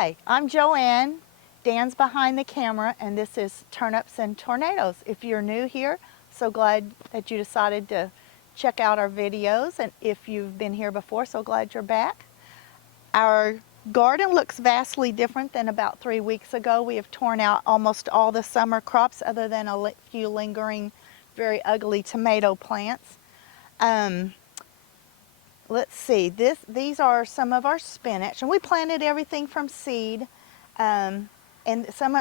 Hi, I'm Joanne. Dan's behind the camera, and this is Turnips and Tornadoes. If you're new here, so glad that you decided to check out our videos, and if you've been here before, so glad you're back. Our garden looks vastly different than about 3 weeks ago. We have torn out almost all the summer crops other than a few lingering, very ugly tomato plants. Let's see, these are some of our spinach, and we planted everything from seed. And some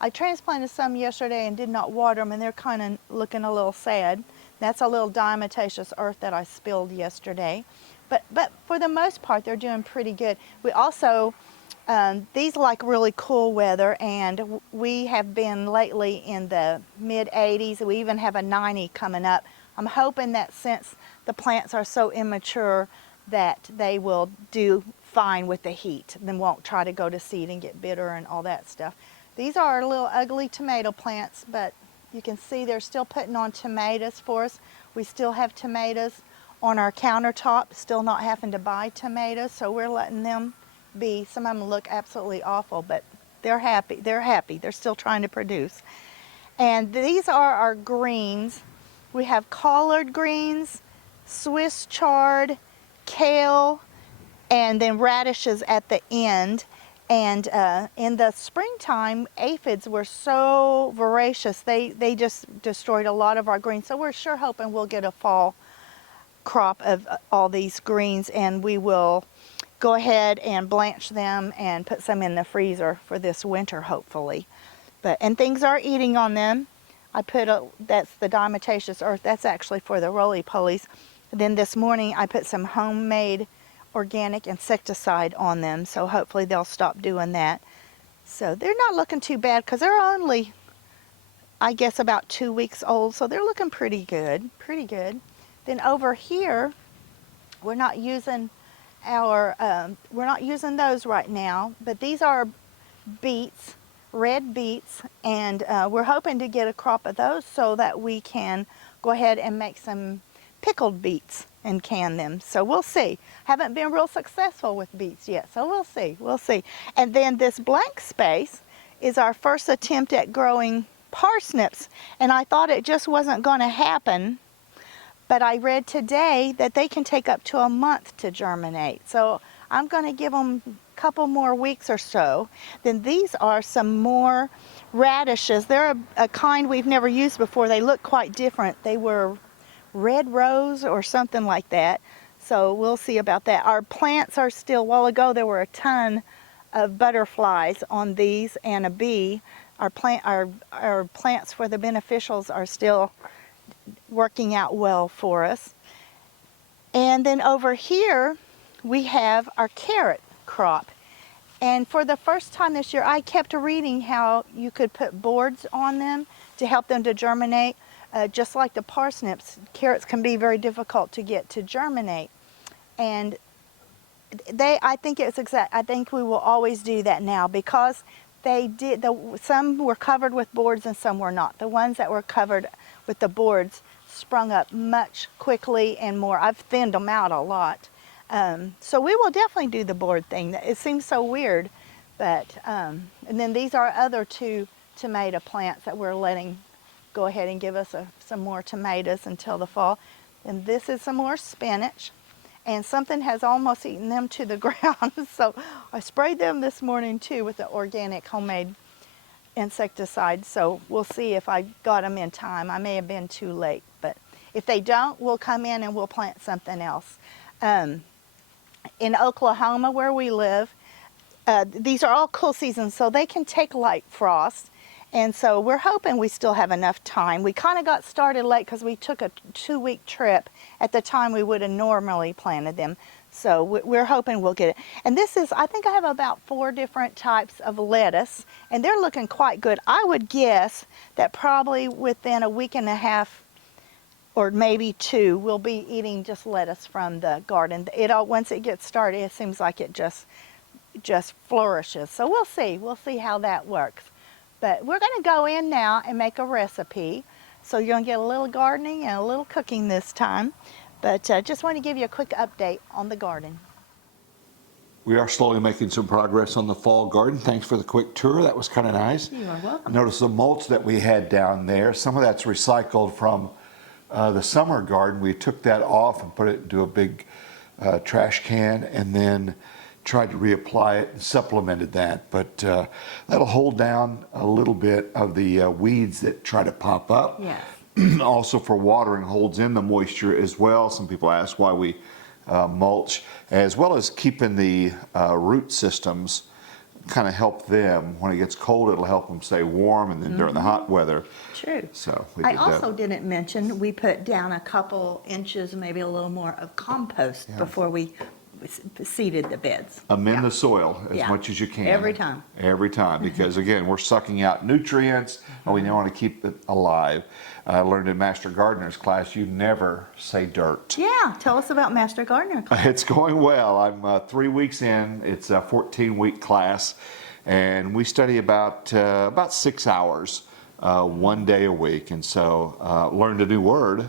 I transplanted some yesterday and did not water them, and they're kind of looking a little sad. That's a little diatomaceous earth that I spilled yesterday. But for the most part, they're doing pretty good. We also, these like really cool weather, and we have been lately in the mid-80s. We even have a 90 coming up. I'm hoping that since the plants are so immature that they will do fine with the heat, then won't try to go to seed and get bitter and all that stuff. These are little ugly tomato plants, but you can see they're still putting on tomatoes for us. We still have tomatoes on our countertop, still not having to buy tomatoes, so we're letting them be. Some of them look absolutely awful, but they're happy. They're happy. They're still trying to produce. And these are our greens. We have collard greens, Swiss chard, kale, and then radishes at the end. And in the springtime, aphids were so voracious, they just destroyed a lot of our greens. So we're sure hoping we'll get a fall crop of all these greens, and we will go ahead and blanch them and put some in the freezer for this winter, hopefully. And things are eating on them. That's the diatomaceous earth. That's actually for the roly-polies. Then this morning I put some homemade organic insecticide on them, so hopefully they'll stop doing that. So they're not looking too bad because they're only, I guess, about 2 weeks old, so they're looking pretty good, pretty good. Then over here, we're not using those right now, but these are beets, red beets, and we're hoping to get a crop of those so that we can go ahead and make some pickled beets and can them. So we'll see. Haven't been real successful with beets yet, so we'll see. We'll see. And then this blank space is our first attempt at growing parsnips, and I thought it just wasn't going to happen, but I read today that they can take up to a month to germinate. So I'm going to give them a couple more weeks or so. Then these are some more radishes. They're a kind we've never used before. They look quite different. They were red rose or something like that. So we'll see about that. Our plants are still, a while ago there were a ton of butterflies on these and a bee. Our plants for the beneficials are still working out well for us. And then over here we have our carrot crop. And for the first time this year, I kept reading how you could put boards on them to help them to germinate. Just like the parsnips, carrots can be very difficult to get to germinate. And I think we will always do that now, because some were covered with boards and some were not. The ones that were covered with the boards sprung up much quickly and more. I've thinned them out a lot. So we will definitely do the board thing. It seems so weird, but and then these are other two tomato plants that we're letting go ahead and give us some more tomatoes until the fall. And this is some more spinach, and something has almost eaten them to the ground. So I sprayed them this morning too with the organic homemade insecticide. So we'll see if I got them in time. I may have been too late, but if they don't, we'll come in and we'll plant something else. In Oklahoma, where we live, these are all cool seasons, so they can take light frost. And so we're hoping we still have enough time. We kind of got started late because we took a 2-week trip at the time we would have normally planted them. So we're hoping we'll get it. And this is, I think I have about 4 different types of lettuce, and they're looking quite good. I would guess that probably within a week and a half or maybe 2, we'll be eating just lettuce from the garden. Once it gets started, it seems like it just flourishes. So we'll see how that works. But we're going to go in now and make a recipe. So you're going to get a little gardening and a little cooking this time. But just want to give you a quick update on the garden. We are slowly making some progress on the fall garden. Thanks for the quick tour. That was kind of nice. You are welcome. Notice the mulch that we had down there. Some of that's recycled from the summer garden. We took that off and put it into a big trash can and then tried to reapply it and supplemented that. But that'll hold down a little bit of the weeds that try to pop up. Yes. Also for watering, holds in the moisture as well. Some people ask why we mulch, as well as keeping the root systems, kind of help them. When it gets cold, it'll help them stay warm, and then during the hot weather. True. So we I did also that. didn't mention, we put down a couple inches, maybe a little more of compost before we seeded the beds. Amend the soil as Yeah. much as you can. Every time. Every time, because again, we're sucking out nutrients, and we want to keep it alive. I learned in Master Gardener's class, you never say dirt. Yeah, tell us about Master Gardener class. It's going well. I'm 3 weeks in. It's a 14-week class, and we study about 6 hours, 1 day a week, and so learned a new word.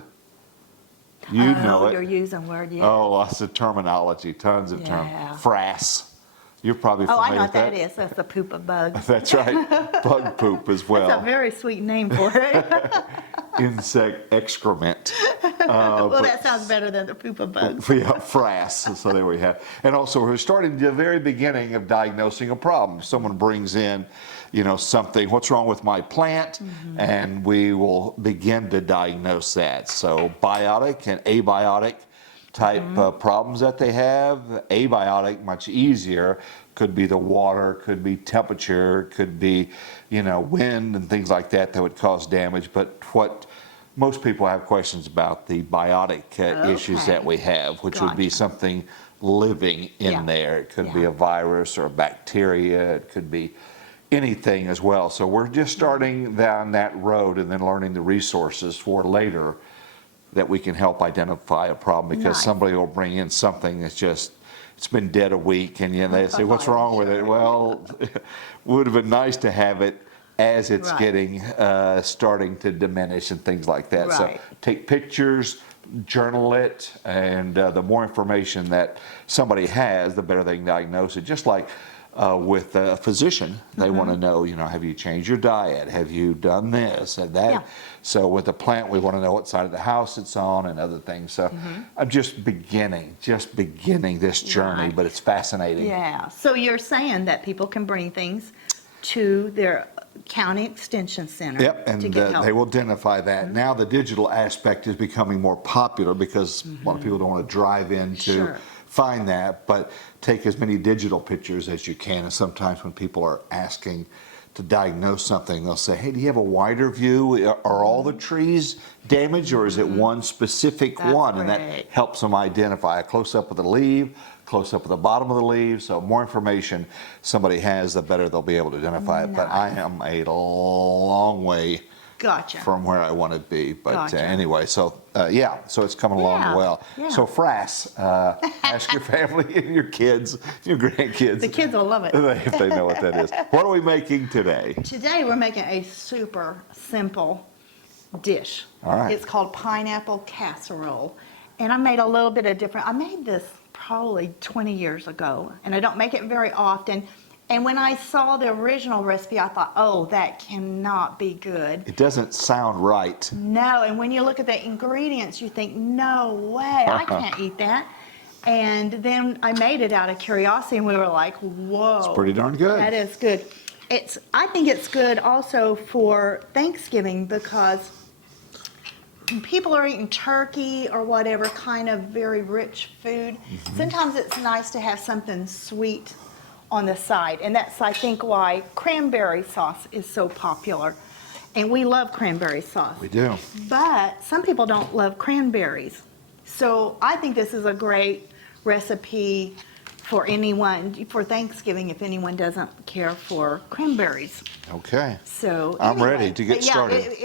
You know it. You're using word, yeah. Oh, lots of terminology, tons of terms. Yeah. Frass. You're probably Oh, familiar I know with what that is. That's the poop of bugs. That's right. Bug poop as well. That's a very sweet name for it. Insect excrement. Well, that sounds better than the poop of bugs. Yeah, frass. So there we have. And also, we're starting the very beginning of diagnosing a problem. Someone brings in, something. What's wrong with my plant? And we will begin to diagnose that. So biotic and abiotic type problems that they have. Abiotic, much easier. Could be the water, could be temperature, could be, wind and things like that would cause damage. But what most people have questions about the biotic issues that we have, which would be Gotcha. something living in there. It could be a virus or a bacteria. It could be anything as well. So we're just starting down that road and then learning the resources for later that we can help identify a problem, because Nice. somebody will bring in something that's just, it's been dead a week, and they say, what's wrong with it? Well, would have been nice to have it as it's Right. getting, starting to diminish and things like that. So Right. take pictures, journal it, and the more information that somebody has, the better they can diagnose it. Just like with a physician, they want to know, have you changed your diet? Have you done this and that? Yeah. So with a plant, we want to know what side of the house it's on and other things. So I'm just beginning this journey, Right. but it's fascinating. Yeah. So you're saying that people can bring things to their county extension center Yep, and to get help. they will identify that. Now the digital aspect is becoming more popular because a lot of people don't want to drive in to Sure. find that, but take as many digital pictures as you can. And sometimes when people are asking to diagnose something, they'll say, hey, do you have a wider view? Are all the trees damaged, or is it one specific That's one? And that great. helps them identify a close-up of the leaf, close-up of the bottom of the leaf. So more information somebody has, the better they'll be able to identify it. But I am a long way Gotcha. from where I want to be. But Gotcha. Anyway, so so it's coming along Yeah, well. yeah. So frass, ask your family and your kids, your grandkids, The kids will love it. if they know what that is. What are we making today? Today we're making a super simple dish. All right. It's called pineapple casserole. And I made a little bit of different. I made this probably 20 years ago, and I don't make it very often. And when I saw the original recipe, I thought, oh, that cannot be good. It doesn't sound right. No, and when you look at the ingredients, you think, no way, I can't eat that. And then I made it out of curiosity, and we were like, whoa. It's pretty darn good. That is good. I think it's good also for Thanksgiving, because when people are eating turkey or whatever kind of very rich food, sometimes it's nice to have something sweet on the side. And that's, I think, why cranberry sauce is so popular. And we love cranberry sauce. We do. But some people don't love cranberries. So I think this is a great recipe for anyone, for Thanksgiving, if anyone doesn't care for cranberries. Okay. So I'm anyway, ready to get started.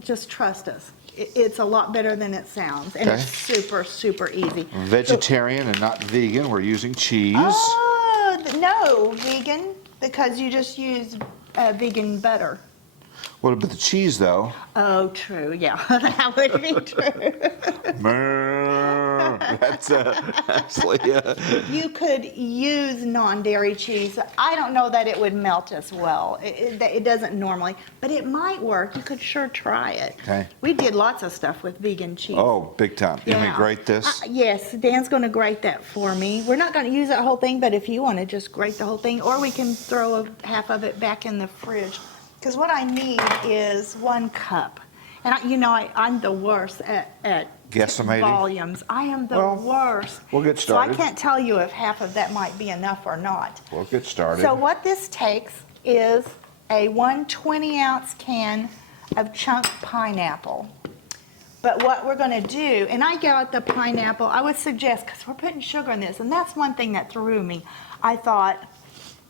Just trust us. It's a lot better than it sounds, and Okay. it's super, super easy. Vegetarian and not vegan. We're using cheese. Oh, no, vegan, because you just use vegan butter. What about the cheese, though? Oh, true, yeah, that would be true. That's actually. You could use non-dairy cheese. I don't know that it would melt as well. It doesn't normally, but it might work. You could sure try it. Okay. We did lots of stuff with vegan cheese. Oh, big time. You want me to grate this? Yes, Dan's going to grate that for me. We're not going to use that whole thing, but if you want to just grate the whole thing, or we can throw half of it back in the fridge. Because what I need is 1 cup. And I'm the worst at Guesstimating? volumes. I am the worst. We'll get started. So I can't tell you if half of that might be enough or not. We'll get started. So what this takes is a 120-ounce can of chunk pineapple. But what we're going to do, and I got the pineapple, I would suggest, because we're putting sugar in this, and that's one thing that threw me. I thought,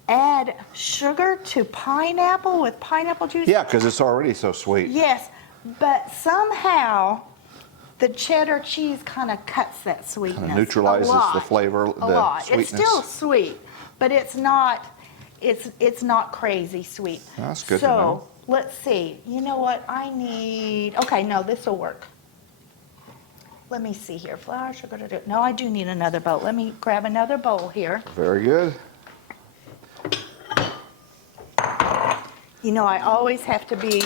add sugar to pineapple with pineapple juice? Yeah, because it's already so sweet. Yes, but somehow the cheddar cheese kind of cuts that sweetness. Kind of neutralizes the flavor, the It's sweetness. still sweet, but it's not crazy sweet. That's good to know. So let's see. You know what I need? Okay, no, this will work. Let me see here. Flour, sugar. No, I do need another bowl. Let me grab another bowl here. Very good. You know, I always have to be,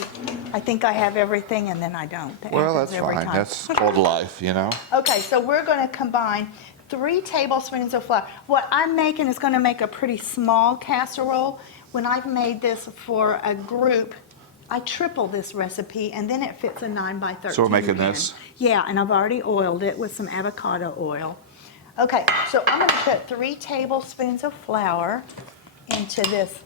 I think I have everything and then I don't. That Well, happens that's every fine. time. That's called life, you know. Okay, so we're going to combine 3 tablespoons of flour. What I'm making is going to make a pretty small casserole. When I've made this for a group, I triple this recipe and then it fits a 9 by 13 So we're making pan. this? Yeah, and I've already oiled it with some avocado oil. Okay, so I'm going to put 3 tablespoons of flour into this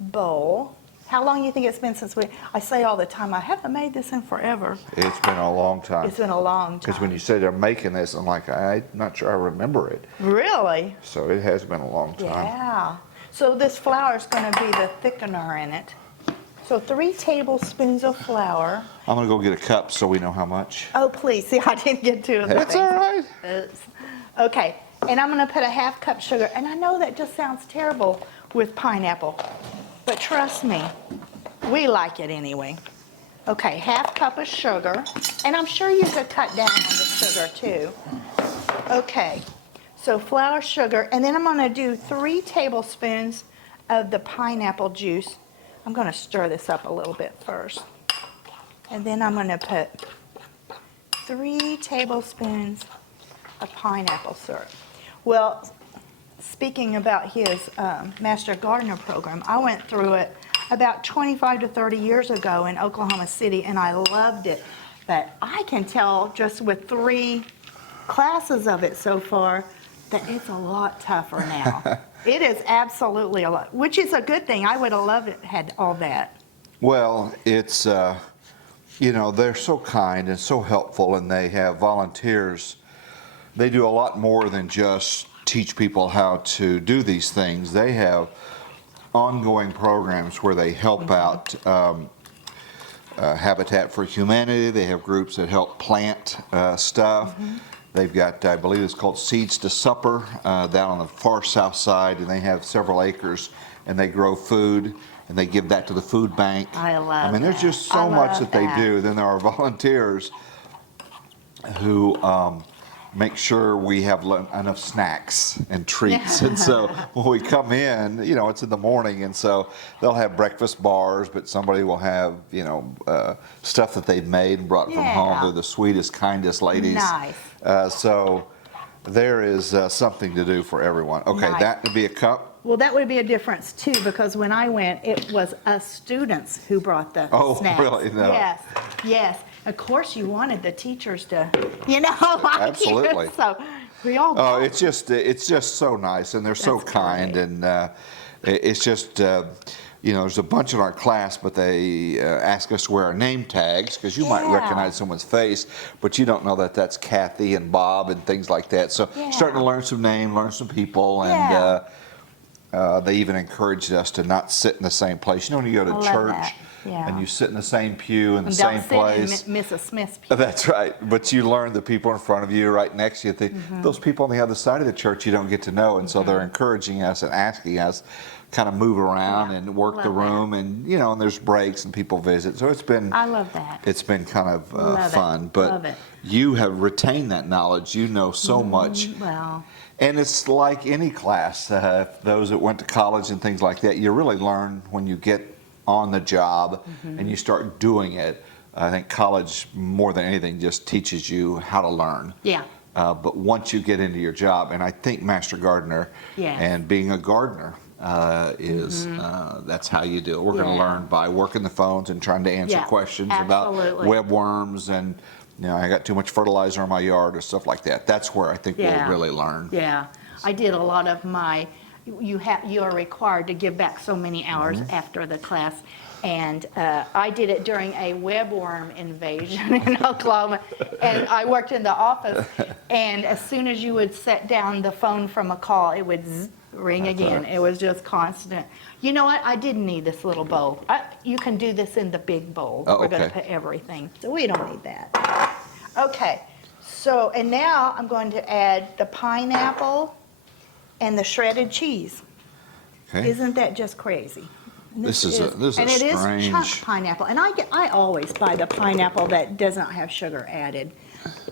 bowl. How long do you think it's been since I say all the time, I haven't made this in forever. It's been a long time. It's been a long time. Because when you said they're making this, I'm like, I'm not sure I remember it. Really? So it has been a long time. Yeah. So this flour is going to be the thickener in it. So 3 tablespoons of flour. I'm going to go get a cup so we know how much. Oh, please. See, I didn't get 2 of the That's things. all right. Oops. Okay. And I'm going to put a 1/2 cup sugar. And I know that just sounds terrible with pineapple. But trust me, we like it anyway. Okay, 1/2 cup of sugar. And I'm sure you could cut down on the sugar too. Okay, so flour, sugar, and then I'm going to do 3 tablespoons of the pineapple juice. I'm going to stir this up a little bit first. And then I'm going to put 3 tablespoons of pineapple syrup. Well, speaking about his Master Gardener program, I went through it about 25 to 30 years ago in Oklahoma City, and I loved it. But I can tell just with 3 classes of it so far that it's a lot tougher now. It is absolutely a lot, which is a good thing. I would have loved it had all that. Well, it's, they're so kind and so helpful, and they have volunteers. They do a lot more than just teach people how to do these things. They have ongoing programs where they help out Habitat for Humanity. They have groups that help plant stuff. They've got, I believe it's called Seeds to Supper down on the far south side, and they have several acres, and they grow food, and they give that to the food bank. I love mean, there's that. just so I much love that they that. do. Then there are volunteers who make sure we have enough snacks and treats. And so when we come in, it's in the morning, and so they'll have breakfast bars, but somebody will have, stuff that they've made and brought from home. Yeah. They're the sweetest, kindest ladies. Nice. So there is something to do for everyone. Okay, Nice. that would be a cup. Well, that would be a difference too, because when I went, it was us students who brought the Oh, snacks. really? No. Yes, yes. Of course, you wanted the teachers to, like Absolutely. you. So we all. Oh, it's just so nice, and they're so That's kind, great. and it's just, there's a bunch in our class, but they ask us to wear our name tags, because you might Yeah. recognize someone's face, but you don't know that that's Kathy and Bob and things like that. So Yeah. starting to learn some names, learn some people, and they even encouraged us to not sit in the same place. When you go to I love church that. Yeah. and you sit in the same pew in the And same don't place. sit in Mrs. Smith's pew. That's right. But you learn the people in front of you, right next to you, those people on the other side of the church you don't get to know. And so they're encouraging us and asking us kind of move around Yeah, and work the love that. room, and you know, and there's breaks and people visit. So it's been I love that. it's been kind of Love it, fun. But love it. you have retained that knowledge. You know so much. Well, And it's like any class, those that went to college and things like that, you really learn when you get on the job and you start doing it. I think college, more than anything, just teaches you how to learn. yeah. But once you get into your job, and I think Master Gardener Yes. and being a gardener is that's how you do it. We're going to Yeah. learn by working the phones and trying to answer Yeah, questions absolutely. about webworms and, you know, I got too much fertilizer in my yard or stuff like that. That's where I think Yeah. we'll really learn. Yeah, I did a lot of my, you are required to give back so many hours after the class. And I did it during a webworm invasion in Oklahoma. And I worked in the office, and as soon as you would set down the phone from a call, it would ring again. right. It was just constant. You know what? I didn't need this little bowl. You can do this in the big bowl. Oh, We're going to okay. put everything. So we don't need that. Okay, so, and now I'm going to add the pineapple and the shredded cheese. Okay. Isn't that just crazy? And This is a and it is strange. chunk pineapple, and I always buy the pineapple that does not have sugar added.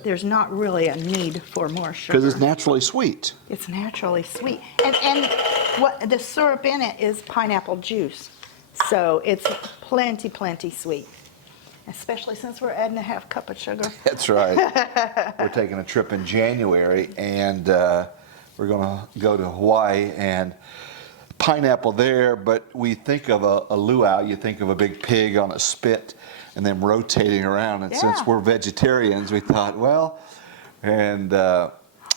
There's not really a need for more sugar. Because it's naturally sweet. It's naturally sweet, and what the syrup in it is pineapple juice, so it's plenty sweet. Especially since we're adding a half cup of sugar. That's right. We're taking a trip in January, and we're going to go to Hawaii, and pineapple there, but we think of a luau, you think of a big pig on a spit and then rotating around. And since Yeah. we're vegetarians, we thought, well, and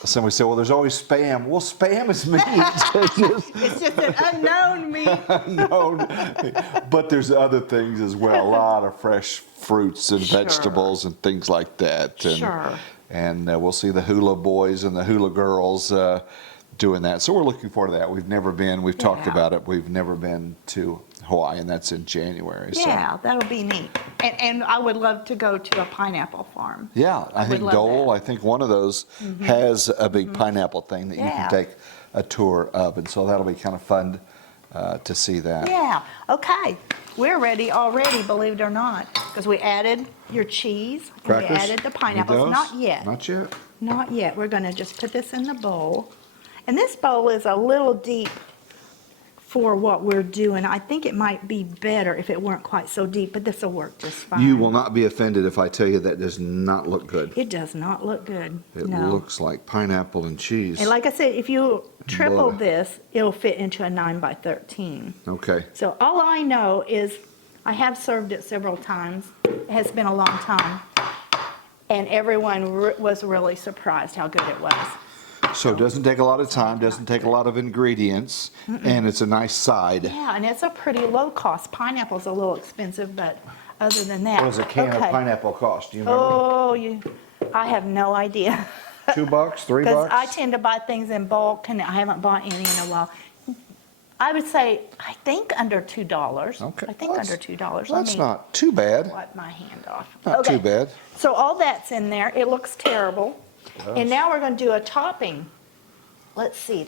somebody said, well, there's always Spam. Well, Spam is meat. It's just an unknown meat. unknown. But there's other things as well, a lot of fresh fruits and Sure. vegetables and things like that. And, Sure. And we'll see the hula boys and the hula girls doing that. So we're looking forward to that. We've never been, we've talked Yeah. about it, we've never been to Hawaii, and that's in January. So. Yeah, that'll be neat. And I would love to go to a pineapple farm. Yeah, I would think love Dole, that. I think one of those has a big pineapple thing that you Yeah. can take a tour of, and so that'll be kind of fun to see that. Yeah, okay. We're ready already, believe it or not, because we added your cheese, and we Crackers? added the Need pineapples. those? Not yet, Not yet? not yet. We're gonna just put this in the bowl. And this bowl is a little deep for what we're doing. I think it might be better if it weren't quite so deep, but this will work just fine. You will not be offended if I tell you that does not look good. It does not look good, It no. looks like pineapple and cheese. And like I said, if you triple Blah. this, it'll fit into a 9 by 13. Okay. So all I know is I have served it several times. It has been a long time. And everyone was really surprised how good it was. So it doesn't take a lot of time, doesn't take a lot of ingredients, and it's a nice side. Yeah, and it's a pretty low cost. Pineapple's a little expensive, but other than that. What does a can of okay. pineapple cost? Do you remember? Oh, I have no idea. $2, $3? Because I tend to buy things in bulk, and I haven't bought any in a while. I would say, I think under $2. Okay. I think Well, under $2. That's not too bad. Wipe my hand off. Not Okay. too bad. So all that's in there. It looks terrible. And now we're going to do a topping. Let's see.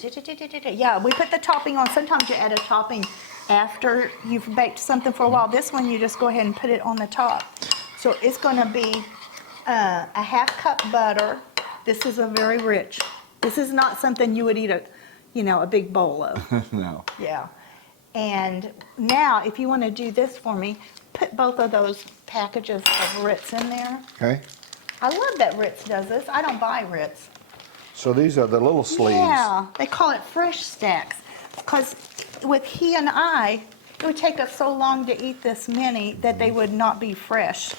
Yeah, we put the topping on. Sometimes you add a topping after you've baked something for a while. This one, you just go ahead and put it on the top. So it's going to be a half cup butter. This is a very rich. This is not something you would eat a big bowl of. No. Yeah. And now, if you want to do this for me, put both of those packages of Ritz in there. Okay. I love that Ritz does this. I don't buy Ritz. So these are the little sleeves. Yeah, they call it fresh stacks. Because with he and I, it would take us so long to eat this many that they would not be fresh.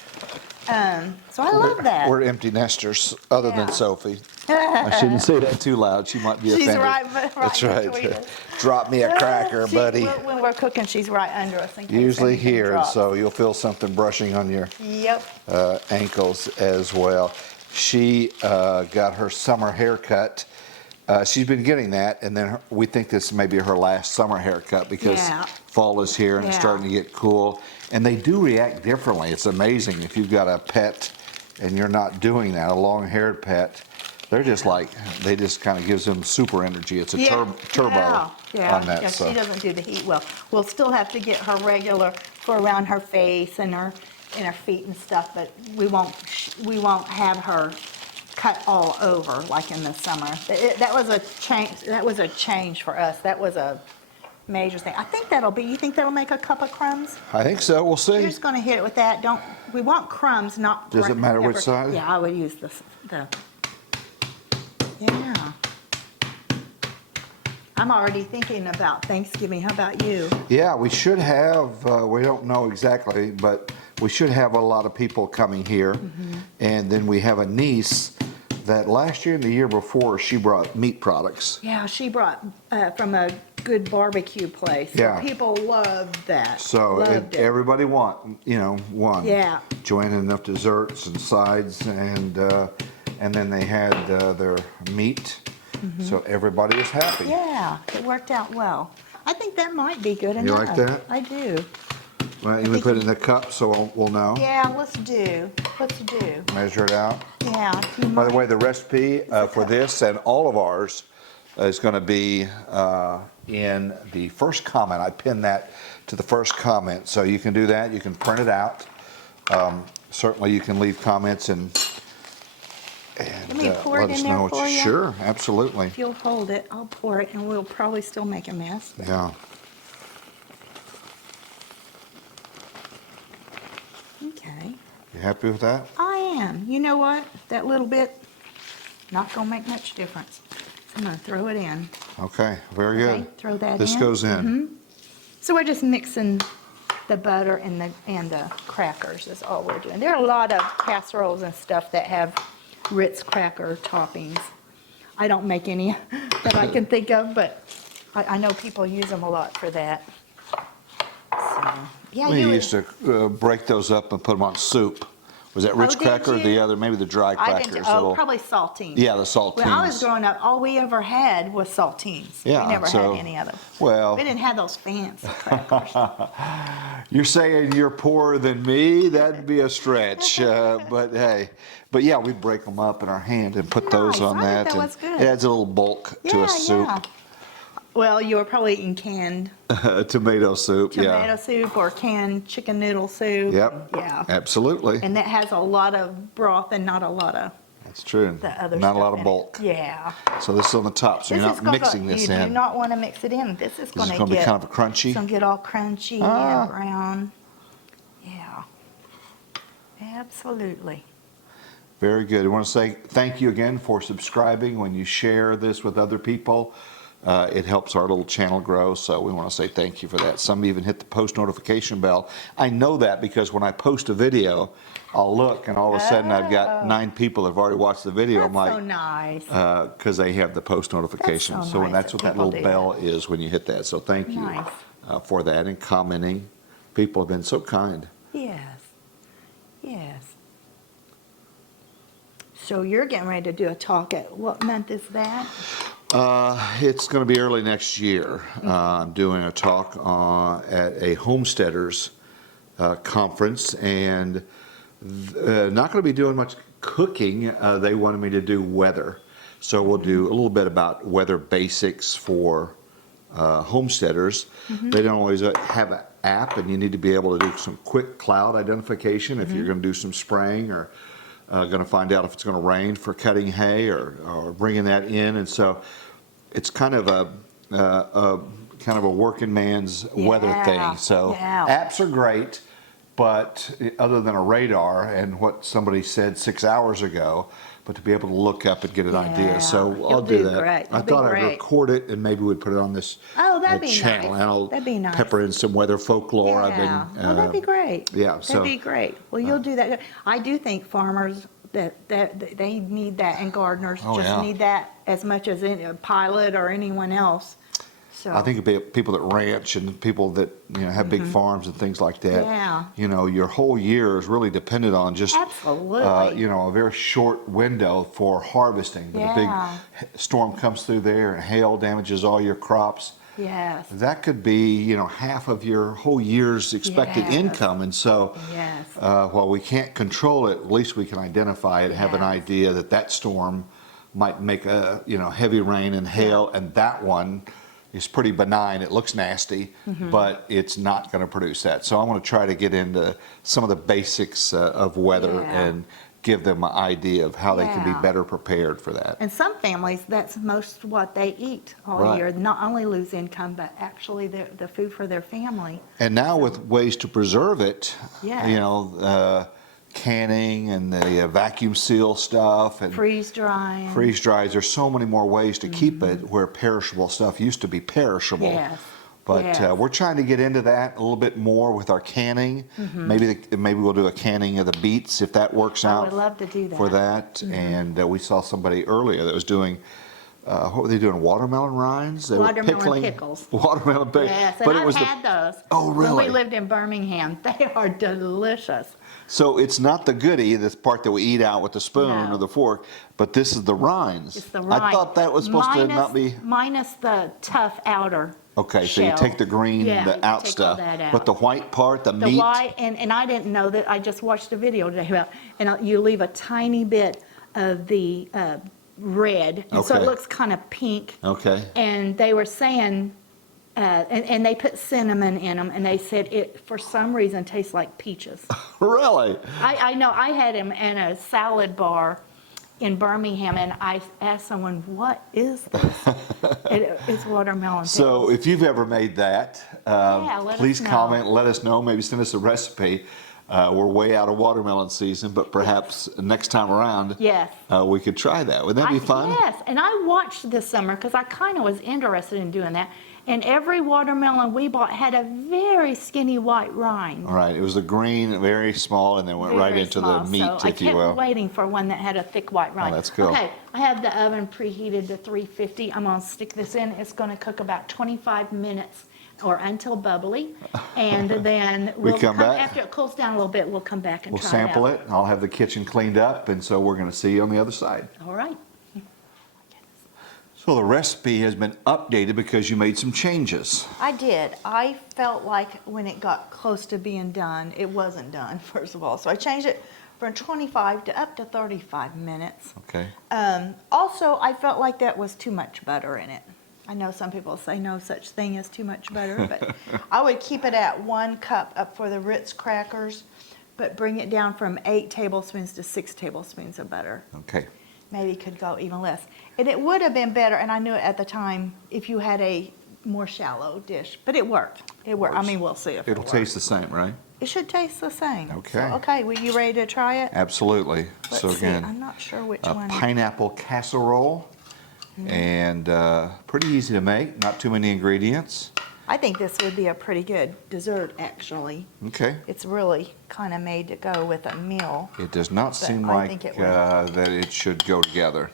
So I love that. We're empty nesters, other than Yeah. Sophie. I shouldn't say that too loud. She might be She's offended. right That's between right. us. Drop me a cracker, buddy. When we're cooking, she's right under us. In case Usually anything here, and drops. so you'll feel something brushing on your Yep. ankles as well. She got her summer haircut. She's been getting that, and then we think this may be her last summer haircut because Yeah. fall is here and it's Yeah. starting to get cool. And they do react differently. It's amazing if you've got a pet and you're not doing that, a long-haired pet. They're just like, they just kind of gives them super energy. It's a turbo yeah, on that. yeah, So she doesn't do the heat well. We'll still have to get her regular for around her face and her feet and stuff, but we won't have her cut all over like in the summer. That was a change. That was a change for us. That was a major thing. I think that'll be. You think that'll make a cup of crumbs? I think so. We'll see. You're just going to hit it with that. Don't. We want crumbs, not. Does it matter which side? Yeah, I would use the. Yeah. I'm already thinking about Thanksgiving. How about you? Yeah, we should have, we don't know exactly, but we should have a lot of people coming here. And then we have a niece that last year and the year before, she brought meat products. Yeah, she brought from a good barbecue place. So Yeah. people loved that. So loved it. everybody won. Yeah. Joanne had enough desserts and sides, and then they had their meat. So everybody was happy. Yeah, it worked out well. I think that might be good enough. You like that? I do. Well, you want to put it in the cup so we'll know? Yeah, let's do. Measure it out. Yeah. if you By the mind. way, the recipe for this and all of ours is going to be in the first comment. I pinned that to the first comment. So you can do that. You can print it out. Certainly you can leave comments and Let me pour let it us in there know. for you. Sure, absolutely. If you'll hold it, I'll pour it, and we'll probably still make a mess. Yeah. Okay. You happy with that? I am. You know what? That little bit, not gonna make much difference. So I'm gonna throw it in. Okay, very good. Okay, throw that This in. goes in. So we're just mixing the butter and the crackers is all we're doing. There are a lot of casseroles and stuff that have Ritz cracker toppings. I don't make any that I can think of, but I know people use them a lot for that. So, yeah, We you used to break those up and put them on soup. Was that Ritz did cracker or you? the other, maybe the dry I crackers? didn't. little- Probably saltines. Yeah, the saltines. When I was growing up, all we ever had was saltines. Yeah, We never so- had any of them. well- We didn't have those fancy crackers. You're saying you're poorer than me? That'd be a stretch. But hey, but yeah, we break them up in our hand and put those Nice. on I think that. that and was good. It adds a little bulk to a soup. Yeah. Well, you were probably eating canned Tomato soup, tomato yeah. soup or canned chicken noodle soup. Yep. Yeah. Absolutely. And that has a lot of broth and not a lot of That's true. the other Not stuff a lot in of it. bulk. Yeah. So this is on the top, so you're This not is gonna mixing go, this you in. do not want to mix it in. This is going is to gonna be get kind of crunchy? It's going to get all crunchy Ah. and brown. Yeah. Absolutely. Very good. I want to say thank you again for subscribing. When you share this with other people, it helps our little channel grow, so we want to say thank you for that. Some even hit the post notification bell. I know that because when I post a video, I'll look and all of a sudden I've got 9 people that have already watched the video. That's I'm so like, nice. because they have the post notification. That's so So nice that's that what that people little do bell is when you hit that. So thank you Nice. for that and commenting. People have been so kind. Yes. Yes. So you're getting ready to do a talk at what month is that? It's going to be early next year. I'm doing a talk at a homesteaders conference, and not going to be doing much cooking. They wanted me to do weather. So we'll do a little bit about weather basics for homesteaders. They don't always have an app, and you need to be able to do some quick cloud identification if you're going to do some spraying or going to find out if it's going to rain for cutting hay or bringing that in. And so it's kind of a working man's weather Yeah, thing. So yeah. apps are great, but other than a radar and what somebody said 6 hours ago, but to be able to look up and get an idea. Yeah. So You'll I'll do do that. great. I You'll be thought I'd great. record it and maybe we'd put it on this Oh, that'd be channel. nice. And I'll That'd be nice. pepper in some weather folklore. Yeah. Well, that'd be great. yeah, That'd so- be great. Well, you'll do that. I do think farmers that they need that, and gardeners Oh, just yeah. need that as much as a pilot or anyone else. So I think it'd be people that ranch and people that have big farms and things like that. Mm-hmm. Yeah. Your whole year is really dependent on just Absolutely. a very short window for harvesting. But a Yeah. big storm comes through there and hail damages all your crops. yes, That could be half of your whole year's expected Yes. income. And so yes, while we can't control it, at least we can identify it, have an Yes. idea that storm might make a, heavy rain and hail, and that one is pretty benign. It looks nasty, but it's not going to produce that. So I'm going to try to get into some of the basics of weather and give them an idea of how they can be better prepared for that. And some families, that's most what they eat all year. Not only lose income, but actually the food for their family. And now with ways to preserve it, Yes. Canning and the vacuum seal stuff and Freeze drying. freeze dries. There's so many more ways to keep it where perishable stuff used to be perishable. Yes. But Yes. we're trying to get into that a little bit more with our canning. Maybe we'll do a canning of the beets if that works out. I would love to do that. For that. And we saw somebody earlier that was doing. What were they doing? Watermelon rinds? They Watermelon were pickling pickles. Watermelon pickles. Yes, but and it was I've had those. Oh, really? When we lived in Birmingham. They are delicious. So it's not the goodie, this part that we eat out with the spoon No. or the fork, but this is the rinds. It's the rind. I thought that was supposed to not be. Minus the tough outer. Okay, so you shell. take the green, Yeah, you the out take all stuff, that out. but the white part, the The meat. white, and I didn't know that. I just watched a video today about, and you leave a tiny bit of the red, and so it Okay. looks kind of pink. Okay. And they were saying, and they put cinnamon in them, and they said it for some reason tastes like peaches. Really? I know. I had them in a salad bar in Birmingham, and I asked someone, "What is this?" It's watermelon. So pickles. if you've ever made that, let us please know. comment, let us know, maybe send us a recipe. We're way out of watermelon season, but perhaps next time around, Yes. we could try that. Wouldn't that be fun? Yes, and I watched this summer because I kind of was interested in doing that. And every watermelon we bought had a very skinny white rind. All right, it was the green, very small, and then went right Very into small. the meat, So if you I will. kept waiting for one that had a thick white rind. that's cool. Okay, I have the oven preheated to 350. I'm going to stick this in. It's going to cook about 25 minutes or until bubbly. And then We come back? after it cools down a little bit, we'll come back and We'll try sample it out. it. I'll have the kitchen cleaned up, and so we're going to see you on the other side. All right. So the recipe has been updated because you made some changes. I did. I felt like when it got close to being done, it wasn't done, first of all. So I changed it from 25 to up to 35 minutes. Okay. Also, I felt like that was too much butter in it. I know some people say no such thing as too much butter, but I would keep it at 1 cup up for the Ritz crackers, but bring it down from 8 tablespoons to 6 tablespoons of butter. Okay. Maybe could go even less. And it would have been better, and I knew it at the time, if you had a more shallow dish. But it worked. It worked. I mean, we'll see if It'll it taste the same, right? It should taste the same. Okay. So, okay, were you ready to try it? Absolutely. Let's So see. I'm again, not sure which a one. pineapple casserole, and pretty easy to make. Not too many ingredients. I think this would be a pretty good dessert, actually. Okay. It's really kind of made to go with a meal. It does not seem I like think it would. that it should go together.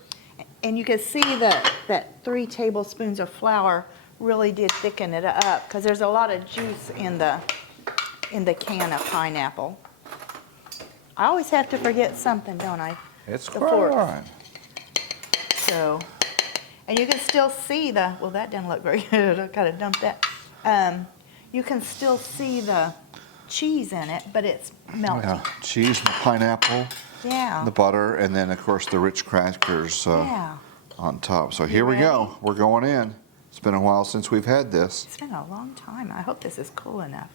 And you can see that 3 tablespoons of flour really did thicken it up because there's a lot of juice in the can of pineapple. I always have to forget something, don't I? It's The quite forks. all right. So, and you can still see well, that didn't look very good. I gotta dump that. You can still see the cheese in it, but it's melty. Yeah, cheese and pineapple, Yeah. the butter, and then of course the rich crackers Yeah. on top. So here we go. ready? We're going in. It's been a while since we've had this. It's been a long time. I hope this is cool enough.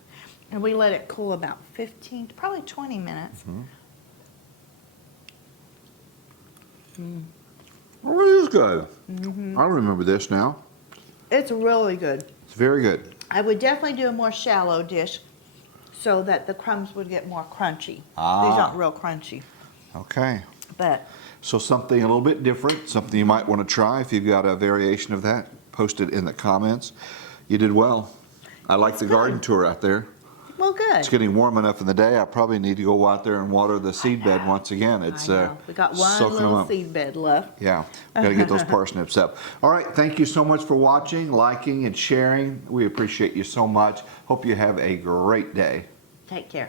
And we let it cool about 15, probably 20 minutes. Oh, it is good. I remember this now. It's really good. It's very good. I would definitely do a more shallow dish so that the crumbs would get more crunchy. These Ah. aren't real crunchy, Okay. but So something a little bit different, something you might want to try. If you've got a variation of that, post it in the comments. You did well. I like the good. garden tour out there. well, good. It's getting warm enough in the day. I probably need to go out there and water the seed bed once again. It's I know. We got one soaking them little up. seed bed left. Yeah, got to get those parsnips up. All right, thank you so much for watching, liking, and sharing. We appreciate you so much. Hope you have a great day. Take care.